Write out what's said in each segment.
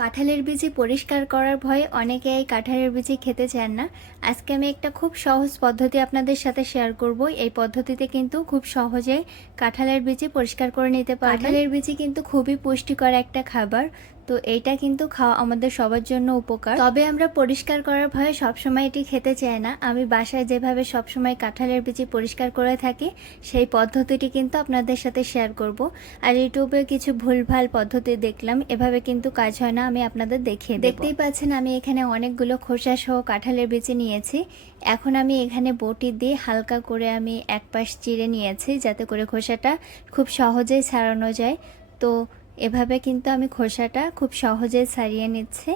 কাঁঠালের বিচি পরিষ্কার করার ভয়ে অনেকে এই কাঁঠালের বিচি খেতে চান না। আজকে আমি একটা খুব সহজ পদ্ধতি আপনাদের সাথে শেয়ার করব। এই পদ্ধতিতে কিন্তু খুব সহজেই কাঁঠালের বিচি পরিষ্কার করে নিতে পারবেন। কাঁঠালের বিচি কিন্তু খুবই পুষ্টিকর একটা খাবার, তো এইটা কিন্তু খাওয়া আমাদের সবার জন্য উপকার। তবে আমরা পরিষ্কার করার ভয়ে সবসময় এটি খেতে চাই না। আমি বাসায় যেভাবে সবসময় কাঁঠালের বিচি পরিষ্কার করে থাকি সেই পদ্ধতিটি কিন্তু আপনাদের সাথে শেয়ার করব। আর ইউটিউবে কিছু ভুলভাল পদ্ধতি দেখলাম, এভাবে কিন্তু কাজ হয় না, আমি আপনাদের দেখিয়ে দেব। দেখতেই পাচ্ছেন আমি এখানে অনেকগুলো খোসা সহ কাঁঠালের বিচি নিয়েছি। এখন আমি এখানে বটি দিয়ে হালকা করে আমি এক পাশ চিড়ে নিয়েছি, যাতে করে খোসাটা খুব সহজেই ছাড়ানো যায়। তো এভাবে কিন্তু আমি খোসাটা খুব সহজেই ছাড়িয়ে নিচ্ছি।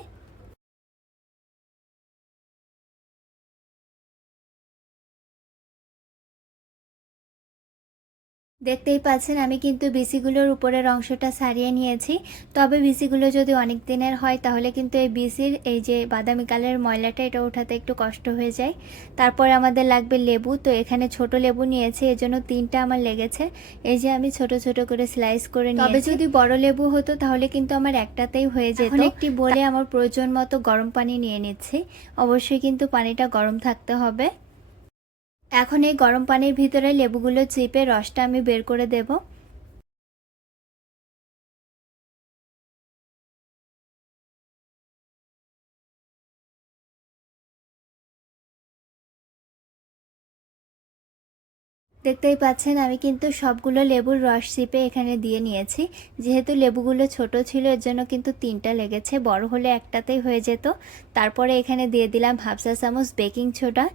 দেখতেই পাচ্ছেন আমি কিন্তু বিচিগুলোর উপরের অংশটা ছাড়িয়ে নিয়েছি। তবে বিচিগুলো যদি অনেক দিনের হয় তাহলে কিন্তু এই বিচির এই যে বাদামি কালারের ময়লাটা এটা ওঠাতে একটু কষ্ট হয়ে যায়। তারপরে আমাদের লাগবে লেবু। তো এখানে ছোট লেবু নিয়েছি, এজন্য 3টা আমার লেগেছে। এই যে আমি ছোট ছোট করে স্লাইস করে নিয়েছি। তবে যদি বড় লেবু হতো তাহলে কিন্তু আমার একটাতেই হয়ে যেত। এখন একটি বলে আমার প্রয়োজন মতো গরম পানি নিয়ে নিচ্ছি। অবশ্যই কিন্তু পানিটা গরম থাকতে হবে। এখন এই গরম পানির ভিতরে লেবুগুলো চিপে রসটা আমি বের করে দেব। দেখতেই পাচ্ছেন আমি কিন্তু সবগুলো লেবুর রস চিপে এখানে দিয়ে নিয়েছি। যেহেতু লেবুগুলো ছোট ছিল এর জন্য কিন্তু 3টা লেগেছে, বড় হলে একটাতেই হয়ে যেত। তারপরে এখানে দিয়ে দিলাম হাফ চা চামচ বেকিং সোডা।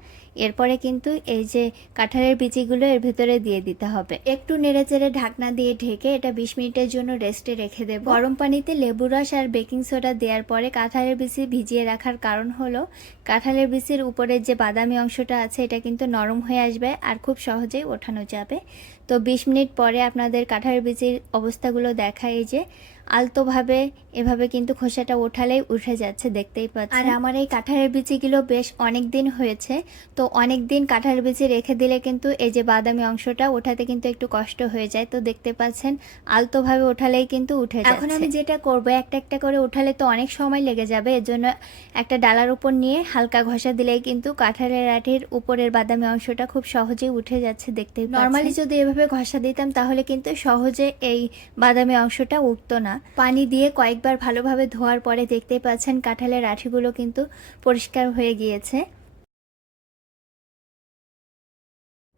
এরপরে কিন্তু এই যে কাঁঠালের বিচিগুলো এর ভিতরে দিয়ে দিতে হবে। একটু নেড়েচেড়ে ঢাকনা দিয়ে ঢেকে এটা 20 মিনিটের জন্য রেস্টে রেখে দেব। গরম পানিতে লেবু রস আর বেকিং সোডা দেওয়ার পরে কাঁঠালের বিচি ভিজিয়ে রাখার কারণ হলো কাঁঠালের বিচির উপরের যে বাদামি অংশটা আছে এটা কিন্তু নরম হয়ে আসবে আর খুব সহজেই ওঠানো যাবে। তো 20 মিনিট পরে আপনাদের কাঁঠালের বিচির অবস্থাগুলো দেখায় যে আলতোভাবে এভাবে কিন্তু খোসাটা ওঠালেই উঠে যাচ্ছে, দেখতেই পাচ্ছেন। আর আমার এই কাঁঠালের বিচিগুলো বেশ অনেক দিন হয়েছে, তো অনেক দিন কাঁঠালের বিচি রেখে দিলে কিন্তু এই যে বাদামি অংশটা ওঠাতে কিন্তু একটু কষ্ট হয়ে যায়। তো দেখতে পাচ্ছেন আলতোভাবে ওঠালেই কিন্তু উঠে যাচ্ছে। এখন আমি যেটা করব, একটা একটা করে ওঠালে তো অনেক সময় লেগে যাবে, এজন্য একটা ডালার উপর নিয়ে হালকা ঘষা দিলেই কিন্তু কাঁঠালের আটির উপরের বাদামি অংশটা খুব সহজেই উঠে যাচ্ছে, দেখতেই পাচ্ছেন। নর্মালি যদি এভাবে ঘষা দিতাম তাহলে কিন্তু সহজে এই বাদামি অংশটা উঠতো না। পানি দিয়ে কয়েকবার ভালোভাবে ধোয়ার পরে দেখতেই পাচ্ছেন কাঁঠালের আঠিগুলো কিন্তু পরিষ্কার হয়ে গিয়েছে।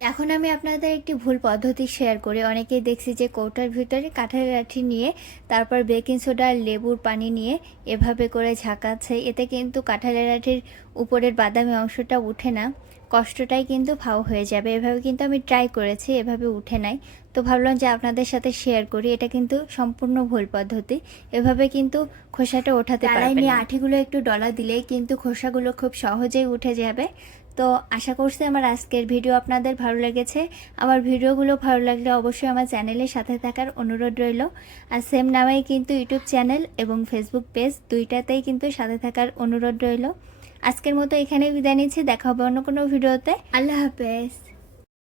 এখন আমি আপনাদের একটি ভুল পদ্ধতি শেয়ার করি। অনেকেই দেখছি যে কৌটার ভিতরে কাঁঠালের আঠি নিয়ে তারপর বেকিং সোডা আর লেবুর পানি নিয়ে এভাবে করে ঝাঁকাচ্ছে। এতে কিন্তু কাঁঠালের আঠির উপরের বাদামি অংশটা উঠে না, কষ্টটাই কিন্তু ফাও হয়ে যাবে। এভাবে কিন্তু আমি ট্রাই করেছি, এভাবে উঠে নাই। তো ভাবলাম যে আপনাদের সাথে শেয়ার করি। এটা কিন্তু সম্পূর্ণ ভুল পদ্ধতি, এভাবে কিন্তু খোসাটা ওঠাতে পারবেন না। আঠিগুলো একটু ডলা দিলেই কিন্তু খোসাগুলো খুব সহজেই উঠে যাবে। তো আশা করছি আমার আজকের ভিডিও আপনাদের ভালো লেগেছে। আমার ভিডিওগুলো ভালো লাগলে অবশ্যই আমার চ্যানেলের সাথে থাকার অনুরোধ রইল। আর সেম নামেই কিন্তু ইউটিউব চ্যানেল এবং ফেসবুক পেজ দুইটাতেই কিন্তু সাথে থাকার অনুরোধ রইল। আজকের মতো এখানেই বিদায় নিচ্ছি, দেখা হবে অন্য কোনো ভিডিওতে। আল্লাহ হাফেজ।